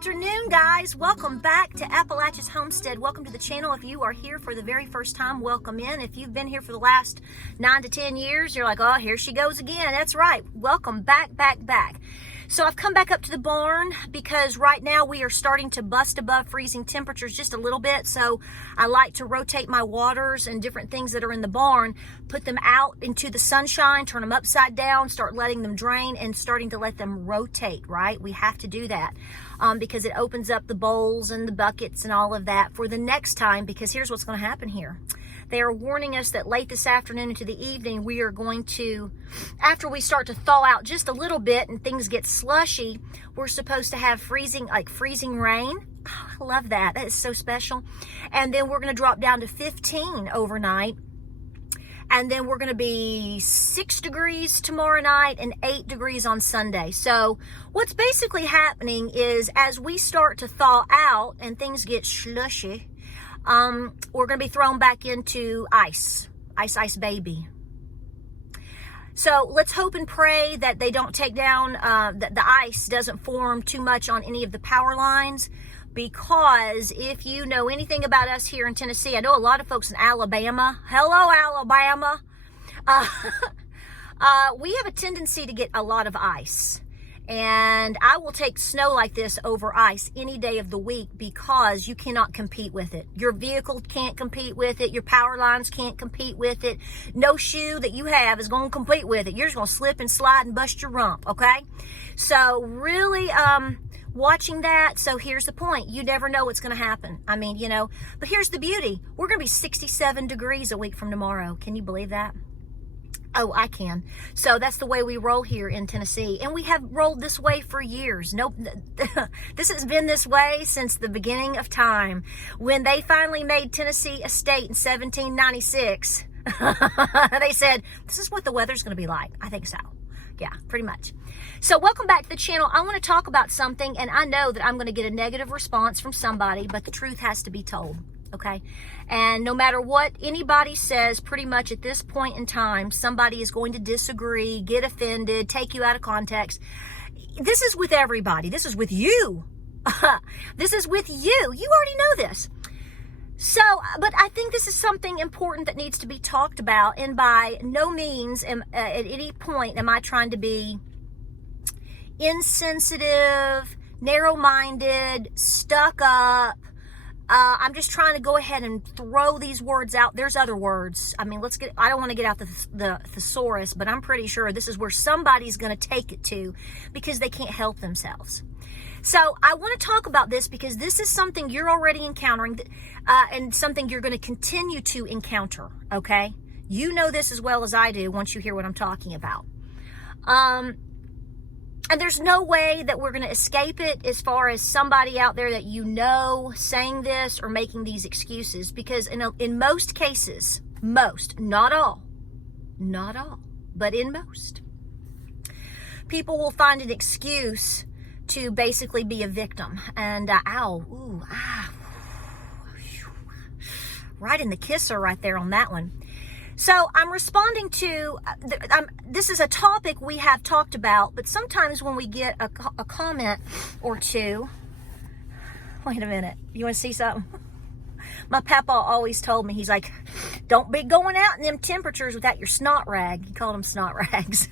afternoon, guys. Welcome back to Appalachia's Homestead. Welcome to the channel. If you are here for the very first time, welcome in. If you've been here for the last 9 to 10 years, you're like, oh, here she goes again. That's right. Welcome back. So I've come back up to the barn because right now we are starting to bust above freezing temperatures just a little bit. So I like to rotate my waters and different things that are in the barn, put them out into the sunshine, turn them upside down, start letting them drain and starting to let them rotate, right? We have to do that because it opens up the bowls and the buckets and all of that for the next time, because here's what's going to happen here. They are warning us that late this afternoon into the evening, we are going to, after we start to thaw out just a little bit and things get slushy, we're supposed to have freezing rain. Oh, I love that. That is so special. And then we're going to drop down to 15 overnight. And then we're going to be 6 degrees tomorrow night and 8 degrees on Sunday. So what's basically happening is as we start to thaw out and things get slushy, we're going to be thrown back into ice baby. So let's hope and pray that they don't take down, that the ice doesn't form too much on any of the power lines, because if you know anything about us here in Tennessee, I know a lot of folks in Alabama. Hello, Alabama. We have a tendency to get a lot of ice. And I will take snow like this over ice any day of the week because you cannot compete with it. Your vehicle can't compete with it. Your power lines can't compete with it. No shoe that you have is going to compete with it. You're just going to slip and slide and bust your rump, okay? So really watching that. So here's the point. You never know what's going to happen. I mean, but here's the beauty. We're going to be 67 degrees a week from tomorrow. Can you believe that? Oh, I can. So that's the way we roll here in Tennessee. And we have rolled this way for years. Nope. This has been this way since the beginning of time. When they finally made Tennessee a state in 1796, they said, this is what the weather's going to be like. I think so. Yeah, pretty much. So welcome back to the channel. I want to talk about something, and I know that I'm going to get a negative response from somebody, but the truth has to be told. Okay. And no matter what anybody says, pretty much at this point in time, somebody is going to disagree, get offended, take you out of context. This is with everybody. This is with you. This is with you. You already know this. So, but I think this is something important that needs to be talked about. And by no means at any point am I trying to be insensitive, narrow-minded, stuck up. I'm just trying to go ahead and throw these words out. There's other words. I mean, I don't want to get out the thesaurus, but I'm pretty sure this is where somebody's going to take it to because they can't help themselves. So I want to talk about this because this is something you're already encountering and something you're going to continue to encounter, okay? You know this as well as I do once you hear what I'm talking about. And there's no way that we're going to escape it as far as somebody out there that you saying this or making these excuses. Because in most cases, not all, but in most, people will find an excuse to basically be a victim. And right in the kisser right there on that one. So I'm responding to, this is a topic we have talked about, but sometimes when we get a comment or two, wait a minute, you want to see something? My papa always told me, he's like, don't be going out in them temperatures without your snot rag. He called them snot rags.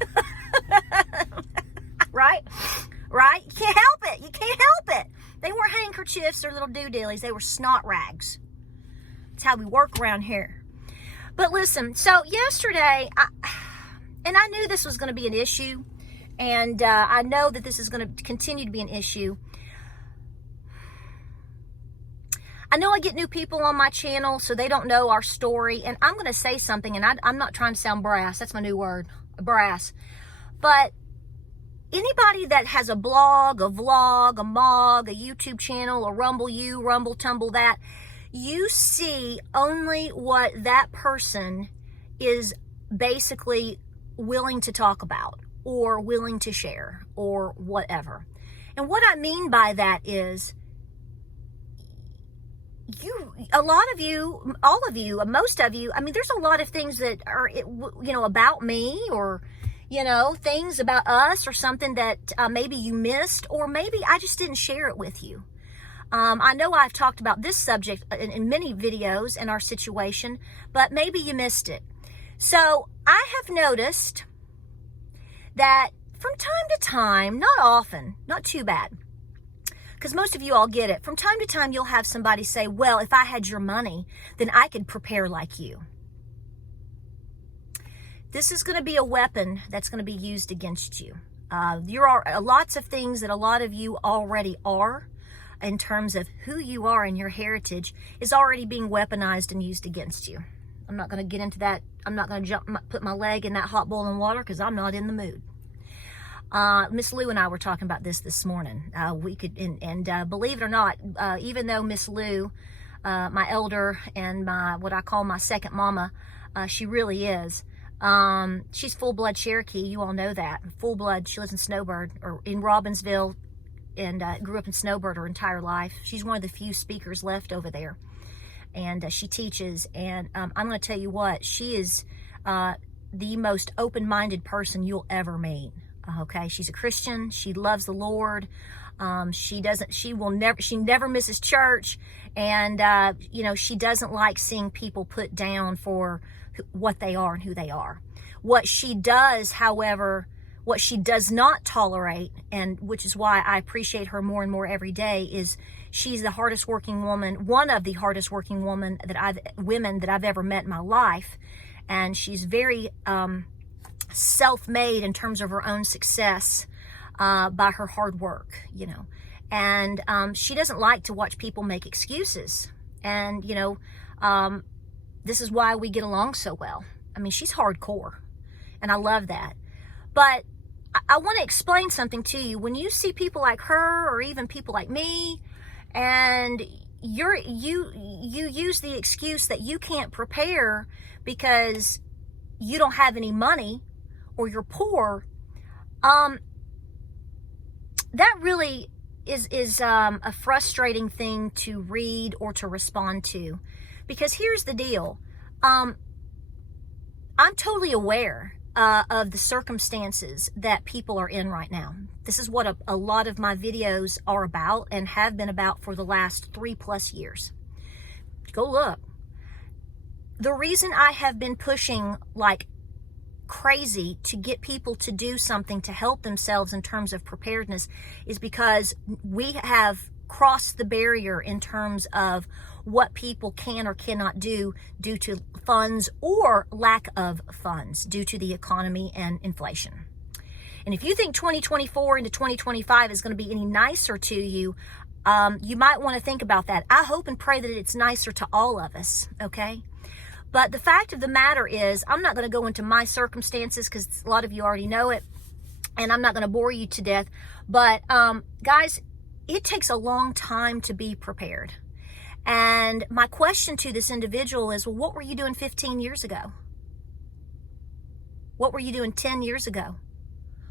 Right? You can't help it. They weren't handkerchiefs or little doodillies. They were snot rags. That's how we work around here. But listen, so yesterday, I knew this was going to be an issue, and I know that this is going to continue to be an issue. I know I get new people on my channel, so they don't know our story, and I'm going to say something, and I'm not trying to sound brass. That's my new word, brass. But anybody that has a blog, a vlog, a mog, a YouTube channel, a Rumble Tumble that, you see only what that person is basically willing to talk about or willing to share or whatever. And what I mean by that is a lot of you, all of you, most of you, I mean, there's a lot of things that are, about me or, you know, things about us or something that maybe you missed, or maybe I just didn't share it with you. I know I've talked about this subject in many videos in our situation, but maybe you missed it. So I have noticed that from time to time, not often, not too bad, because most of you all get it. From time to time, you'll have somebody say, well, if I had your money, then I could prepare like you. This is going to be a weapon that's going to be used against you. There are lots of things that a lot of you already are, in terms of who you are and your heritage, is already being weaponized and used against you. I'm not going to get into that. I'm not going to put my leg in that hot boiling water because I'm not in the mood. Miss Lou and I were talking about this morning. We could, and believe it or not, even though Miss Lou, my elder and what I call my second mama, she really is. She's full-blood Cherokee. You all know that. Full-blood. She lives in Snowbird, or in Robbinsville, and grew up in Snowbird her entire life. She's one of the few speakers left over there. And she teaches. And I'm going to tell you what, she is the most open-minded person you'll ever meet. Okay, she's a Christian. She loves the Lord. She never misses church. And, you know, she doesn't like seeing people put down for what they are and who they are. What she does, however, what she does not tolerate, and which is why I appreciate her more and more every day, is she's the hardest working woman, one of the hardest working women that I've ever met in my life. And she's very self-made in terms of her own success by her hard work, you know. And she doesn't like to watch people make excuses. And, you know, this is why we get along so well. I mean, she's hardcore, and I love that. But I want to explain something to you. When you see people like her, or even people like me, and you use the excuse that you can't prepare because you don't have any money or you're poor, that really is a frustrating thing to read or to respond to. Because here's the deal. I'm totally aware of the circumstances that people are in right now. This is what a lot of my videos are about and have been about for the last 3+ years. Go look. The reason I have been pushing like crazy to get people to do something to help themselves in terms of preparedness is because we have crossed the barrier in terms of what people can or cannot do due to funds or lack of funds due to the economy and inflation. And if you think 2024 into 2025 is going to be any nicer to you, you might want to think about that. I hope and pray that it's nicer to all of us, okay? But the fact of the matter is, I'm not going to go into my circumstances because a lot of you already know it, and I'm not going to bore you to death. But guys, it takes a long time to be prepared. And my question to this individual is, well, what were you doing 15 years ago? What were you doing 10 years ago?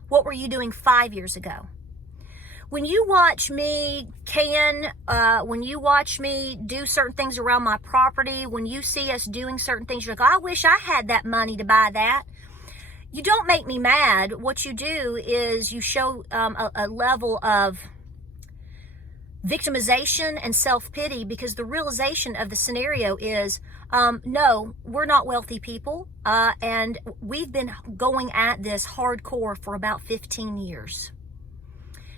What were you doing 5 years ago? When you watch me when you watch me do certain things around my property, when you see us doing certain things, you're like, I wish I had that money to buy that. You don't make me mad. What you do is you show a level of victimization and self-pity, because the realization of the scenario is, no, we're not wealthy people, and we've been going at this hardcore for about 15 years.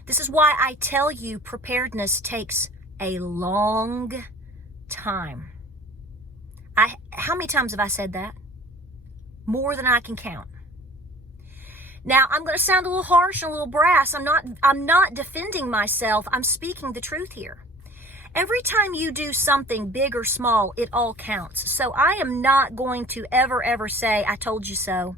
This is why I tell you preparedness takes a long time. How many times have I said that? More than I can count. Now, I'm going to sound a little harsh and a little brass. I'm not defending myself. I'm speaking the truth here. Every time you do something big or small, it all counts. So I am not going to ever say, I told you so.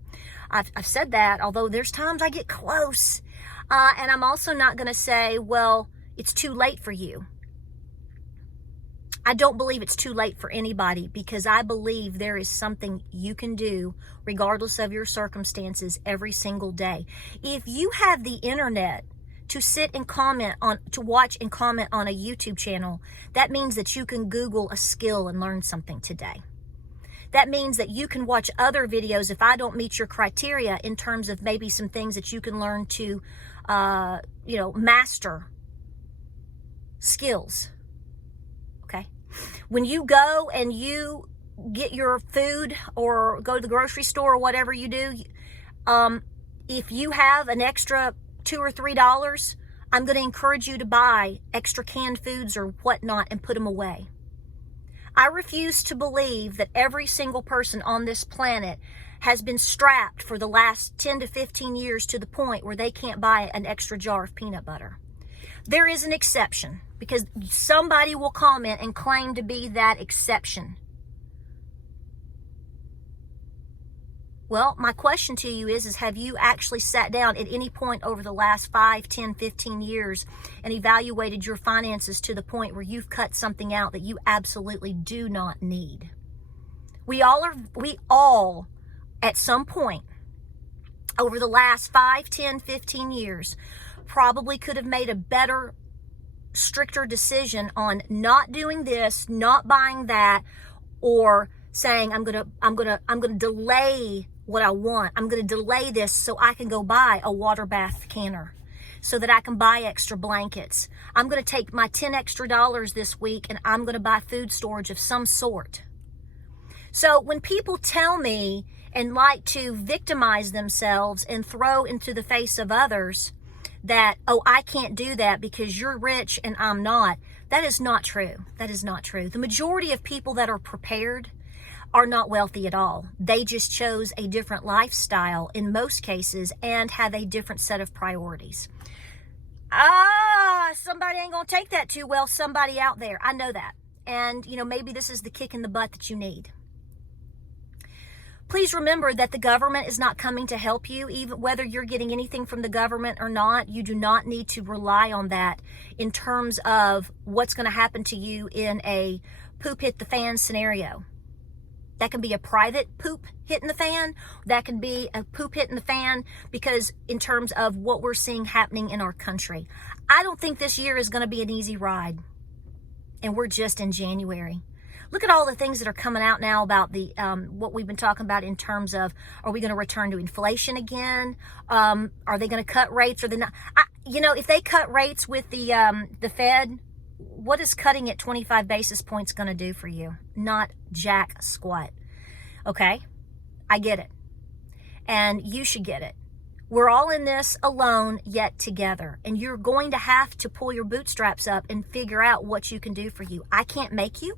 I've said that, although there's times I get close. And I'm also not going to say, well, it's too late for you. I don't believe it's too late for anybody, because I believe there is something you can do regardless of your circumstances every single day. If you have the internet to sit and to watch and comment on a YouTube channel, that means that you can Google a skill and learn something today. That means that you can watch other videos if I don't meet your criteria in terms of maybe some things that you can learn to, master skills. Okay. When you go and you get your food or go to the grocery store or whatever you do, if you have an extra $2 or $3, I'm going to encourage you to buy extra canned foods or whatnot and put them away. I refuse to believe that every single person on this planet has been strapped for the last 10 to 15 years to the point where they can't buy an extra jar of peanut butter. There is an exception, because somebody will comment and claim to be that exception. Well, my question to you is have you actually sat down at any point over the last 5, 10, 15 years and evaluated your finances to the point where you've cut something out that you absolutely do not need? We all at some point over the last 5, 10, 15 years probably could have made a better, stricter decision on not doing this, not buying that, or saying I'm gonna delay what I want. I'm gonna delay this so I can go buy a water bath canner, so that I can buy extra blankets. I'm gonna take my $10 extra this week and I'm gonna buy food storage of some sort. So when people tell me and like to victimize themselves and throw into the face of others that, oh, I can't do that because you're rich and I'm not, that is not true. That is not true. The majority of people that are prepared are not wealthy at all. They just chose a different lifestyle in most cases and have a different set of priorities. Somebody ain't gonna take that too well, somebody out there. I know that. And, maybe this is the kick in the butt that you need. Please remember that the government is not coming to help you, even whether you're getting anything from the government or not. You do not need to rely on that in terms of what's going to happen to you in a poop hit the fan scenario. That can be a private poop hitting the fan. That can be a poop hitting the fan because in terms of what we're seeing happening in our country. I don't think this year is going to be an easy ride. And we're just in January. Look at all the things that are coming out now about the what we've been talking about in terms of, are we going to return to inflation again? Are they going to cut rates? Or they not? If they cut rates with the Fed, what is cutting at 25 basis points going to do for you? Not jack squat. Okay? I get it. And you should get it. We're all in this alone, yet together. And you're going to have to pull your bootstraps up and figure out what you can do for you. I can't make you.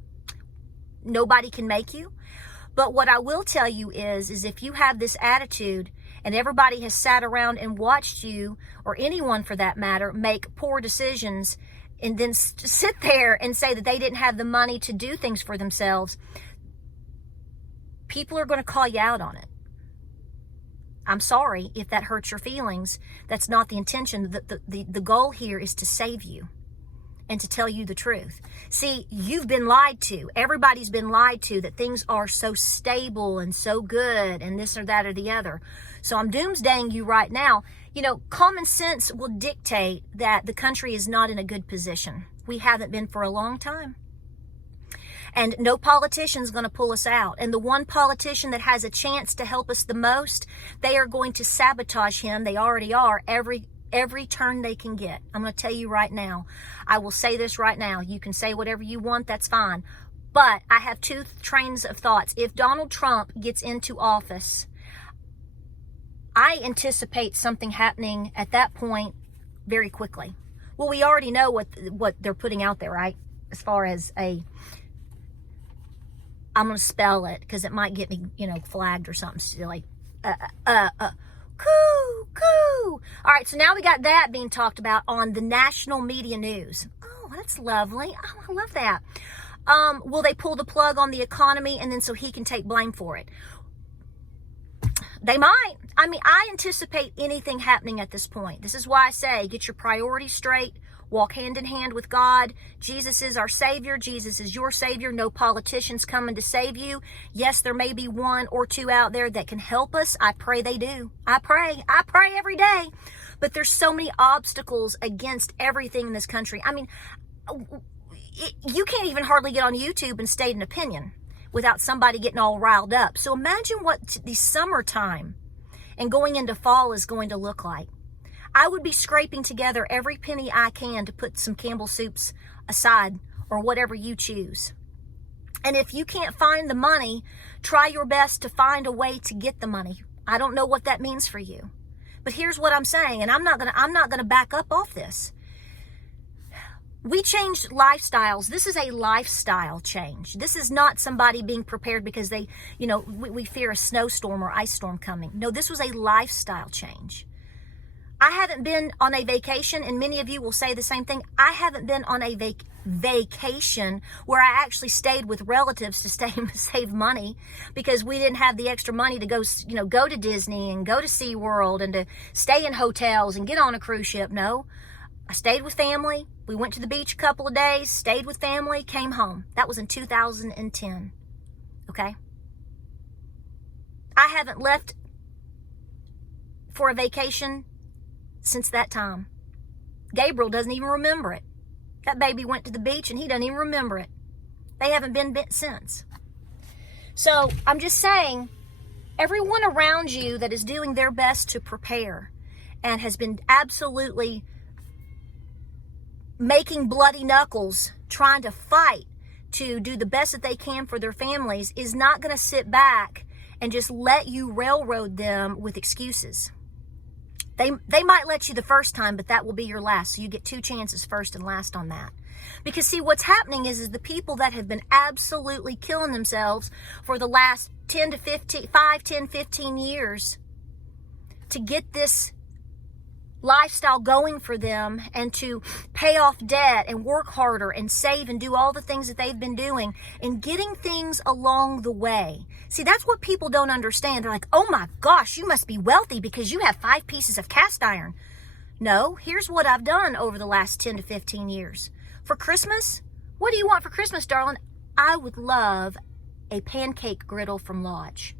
Nobody can make you. But what I will tell you is if you have this attitude and everybody has sat around and watched you, or anyone for that matter, make poor decisions and then sit there and say that they didn't have the money to do things for themselves, people are going to call you out on it. I'm sorry if that hurts your feelings. That's not the intention. The goal here is to save you and to tell you the truth. See, you've been lied to. Everybody's been lied to that things are so stable and so good and this or that or the other. So I'm doomsdaying you right now. Common sense will dictate that the country is not in a good position. We haven't been for a long time. And no politician's going to pull us out. And the one politician that has a chance to help us the most, they are going to sabotage him. They already are every turn they can get. I'm going to tell you right now. I will say this right now. You can say whatever you want. That's fine. But I have two trains of thoughts. If Donald Trump gets into office, I anticipate something happening at that point very quickly. Well, we already know what they're putting out there, right? As far as I'm going to spell it because it might get me, flagged or something silly. Coo. All right, so now we got that being talked about on the national media news. Oh, that's lovely. Oh, I love that. Will they pull the plug on the economy and then so he can take blame for it? They might. I anticipate anything happening at this point. This is why I say get your priorities straight. Walk hand in hand with God. Jesus is our Savior. Jesus is your Savior. No politicians coming to save you. Yes, there may be one or two out there that can help us. I pray they do. I pray every day. But there's so many obstacles against everything in this country. You can't even hardly get on YouTube and state an opinion without somebody getting all riled up. So imagine what the summertime and going into fall is going to look like. I would be scraping together every penny I can to put some Campbell soups aside or whatever you choose. And if you can't find the money, try your best to find a way to get the money. I don't know what that means for you. But here's what I'm saying, and I'm not gonna back up off this. We changed lifestyles. This is a lifestyle change. This is not somebody being prepared because we fear a snowstorm or ice storm coming. No, this was a lifestyle change. I haven't been on a vacation, and many of you will say the same thing. I haven't been on a vacation where I actually stayed with relatives to save money because we didn't have the extra money to go to Disney and go to SeaWorld and to stay in hotels and get on a cruise ship. No, I stayed with family. We went to the beach a couple of days, stayed with family, came home. That was in 2010. Okay? I haven't left for a vacation since that time. Gabriel doesn't even remember it. That baby went to the beach and he doesn't even remember it. They haven't been since. So I'm just saying, everyone around you that is doing their best to prepare and has been absolutely making bloody knuckles, trying to fight to do the best that they can for their families, is not going to sit back and just let you railroad them with excuses. They might let you the first time, but that will be your last. So you get 2 chances, first and last, on that. Because see, what's happening is the people that have been absolutely killing themselves for the last 10 to 15 years to get this lifestyle going for them and to pay off debt and work harder and save and do all the things that they've been doing and getting things along the way. See, that's what people don't understand. They're like, oh my gosh, you must be wealthy because you have 5 pieces of cast iron. No, here's what I've done over the last 10 to 15 years. For Christmas, what do you want for Christmas, darling? I would love a pancake griddle from Lodge.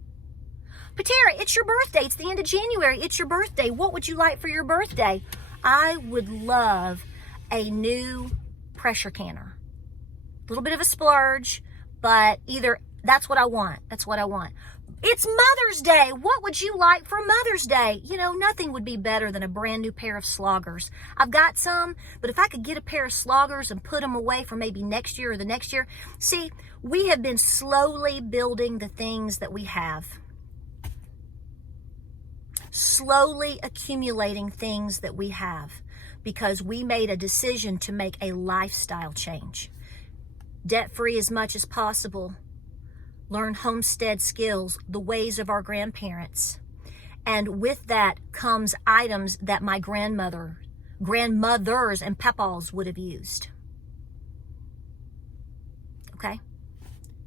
Patara, it's your birthday. It's the end of January. It's your birthday. What would you like for your birthday? I would love a new pressure canner. A little bit of a splurge, but either that's what I want. That's what I want. It's Mother's Day. What would you like for Mother's Day? Nothing would be better than a brand new pair of sloggers. I've got some, but if I could get a pair of sloggers and put them away for maybe next year or the next year. See, we have been slowly building the things that we have. Slowly accumulating things that we have because we made a decision to make a lifestyle change. Debt-free as much as possible. Learn homestead skills, the ways of our grandparents. And with that comes items that my grandmothers and papas would have used. Okay?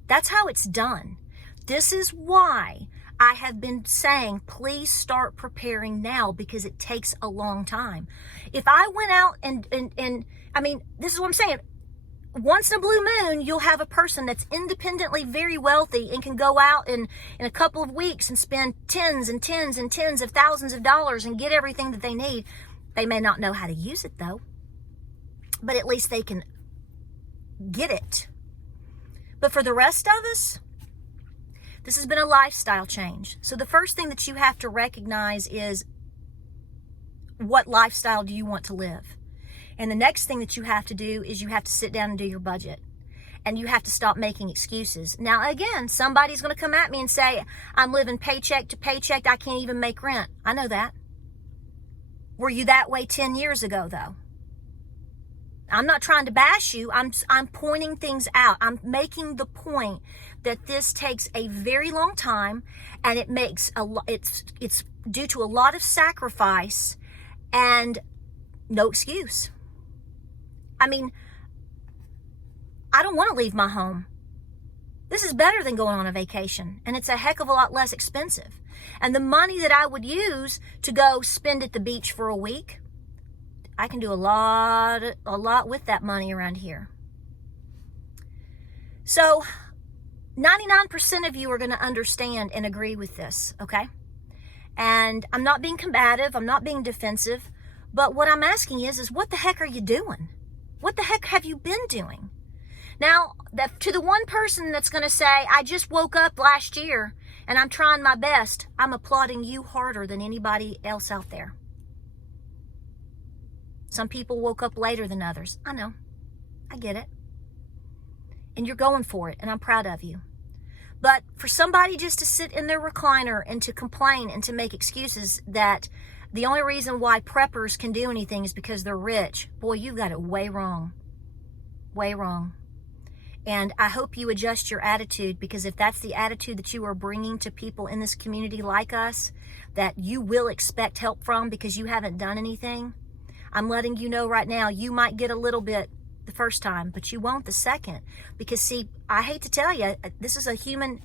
That's how it's done. This is why I have been saying, please start preparing now because it takes a long time. If I went out and I mean, this is what I'm saying. Once in a blue moon, you'll have a person that's independently very wealthy and can go out in a couple of weeks and spend tens and tens and tens of thousands of dollars and get everything that they need. They may not know how to use it though, but at least they can get it. But for the rest of us, this has been a lifestyle change. So the first thing that you have to recognize is, what lifestyle do you want to live? And the next thing that you have to do is you have to sit down and do your budget. And you have to stop making excuses. Now, again, somebody's going to come at me and say, I'm living paycheck to paycheck. I can't even make rent. I know that. Were you that way 10 years ago, though? I'm not trying to bash you. I'm pointing things out. I'm making the point that this takes a very long time, and it's due to a lot of sacrifice and no excuse. I mean, I don't want to leave my home. This is better than going on a vacation, and it's a heck of a lot less expensive. And the money that I would use to go spend at the beach for a week, I can do a lot with that money around here. So 99% of you are going to understand and agree with this, okay? And I'm not being combative. I'm not being defensive. But what I'm asking is what the heck are you doing? What the heck have you been doing? Now, to the one person that's going to say, I just woke up last year and I'm trying my best, I'm applauding you harder than anybody else out there. Some people woke up later than others. I know. I get it. And you're going for it, and I'm proud of you. But for somebody just to sit in their recliner and to complain and to make excuses that the only reason why preppers can do anything is because they're rich, boy, you've got it way wrong. Way wrong. And I hope you adjust your attitude, because if that's the attitude that you are bringing to people in this community like us, that you will expect help from because you haven't done anything, I'm letting you know right now, you might get a little bit the first time, but you won't the second. Because see, I hate to tell you, this is a human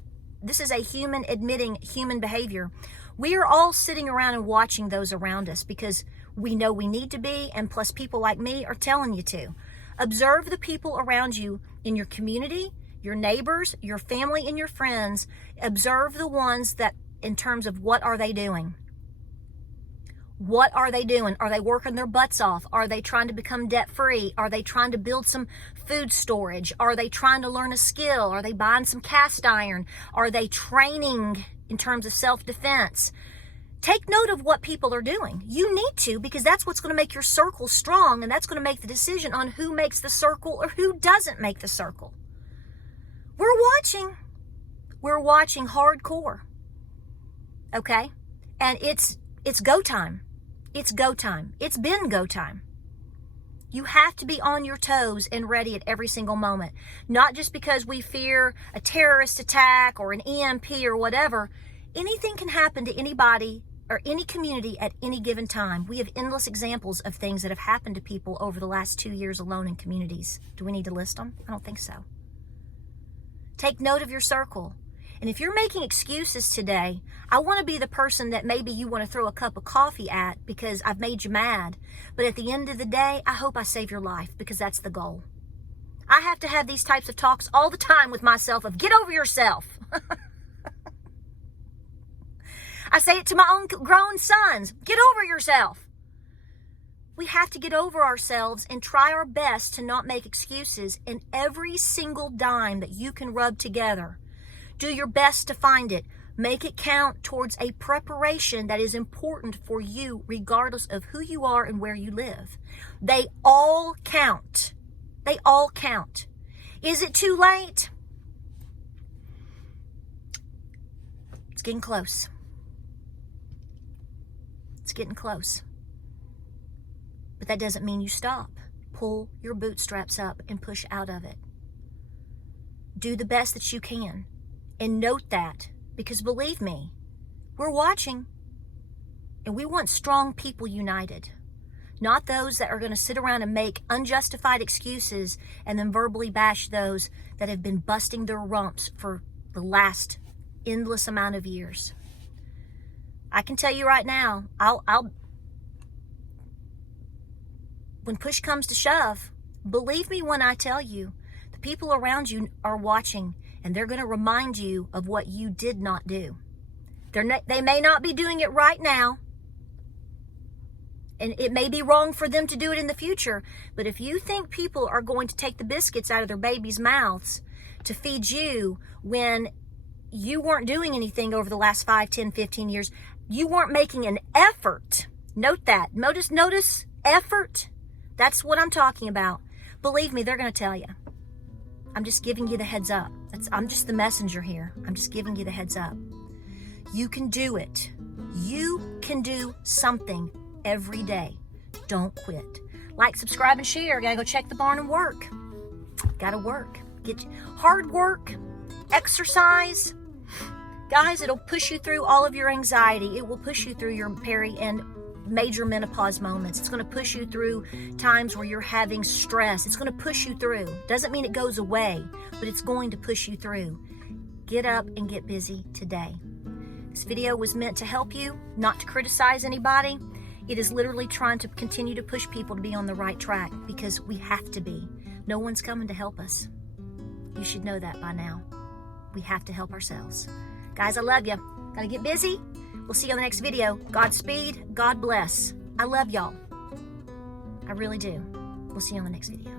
admitting human behavior. We are all sitting around and watching those around us because we know we need to be, and plus people like me are telling you to. Observe the people around you in your community, your neighbors, your family, and your friends. Observe the ones that, in terms of what are they doing? What are they doing? Are they working their butts off? Are they trying to become debt-free? Are they trying to build some food storage? Are they trying to learn a skill? Are they buying some cast iron? Are they training in terms of self-defense? Take note of what people are doing. You need to, because that's what's going to make your circle strong, and that's going to make the decision on who makes the circle or who doesn't make the circle. We're watching. We're watching hardcore. Okay? And it's go time. It's go time. It's been go time. You have to be on your toes and ready at every single moment. Not just because we fear a terrorist attack or an EMP or whatever. Anything can happen to anybody or any community at any given time. We have endless examples of things that have happened to people over the last 2 years alone in communities. Do we need to list them? I don't think so. Take note of your circle. And if you're making excuses today, I want to be the person that maybe you want to throw a cup of coffee at because I've made you mad. But at the end of the day, I hope I save your life, because that's the goal. I have to have these types of talks all the time with myself of get over yourself. I say it to my own grown sons. Get over yourself. We have to get over ourselves and try our best to not make excuses. And every single dime that you can rub together, do your best to find it. Make it count towards a preparation that is important for you, regardless of who you are and where you live. They all count. They all count. Is it too late? It's getting close. It's getting close. But that doesn't mean you stop. Pull your bootstraps up and push out of it. Do the best that you can. And note that, because believe me, we're watching. And we want strong people united. Not those that are going to sit around and make unjustified excuses and then verbally bash those that have been busting their rumps for the last endless amount of years. I can tell you right now, when push comes to shove, believe me when I tell you, the people around you are watching. And they're going to remind you of what you did not do. They may not be doing it right now. And it may be wrong for them to do it in the future. But if you think people are going to take the biscuits out of their babies' mouths to feed you when you weren't doing anything over the last 5, 10, 15 years, you weren't making an effort. Note that. Notice effort. That's what I'm talking about. Believe me, they're going to tell you. I'm just giving you the heads up. I'm just the messenger here. I'm just giving you the heads up. You can do it. You can do something every day. Don't quit. Like, subscribe, and share. Gotta go check the barn and work. Gotta work. Get hard work, exercise. Guys, it'll push you through all of your anxiety. It will push you through your peri and major menopause moments. It's going to push you through times where you're having stress. It's going to push you through. Doesn't mean it goes away, but it's going to push you through. Get up and get busy today. This video was meant to help you, not to criticize anybody. It is literally trying to continue to push people to be on the right track, because we have to be. No one's coming to help us. You should know that by now. We have to help ourselves. Guys, I love you. Gotta get busy. We'll see you on the next video. Godspeed. God bless. I love y'all. I really do. We'll see you on the next video.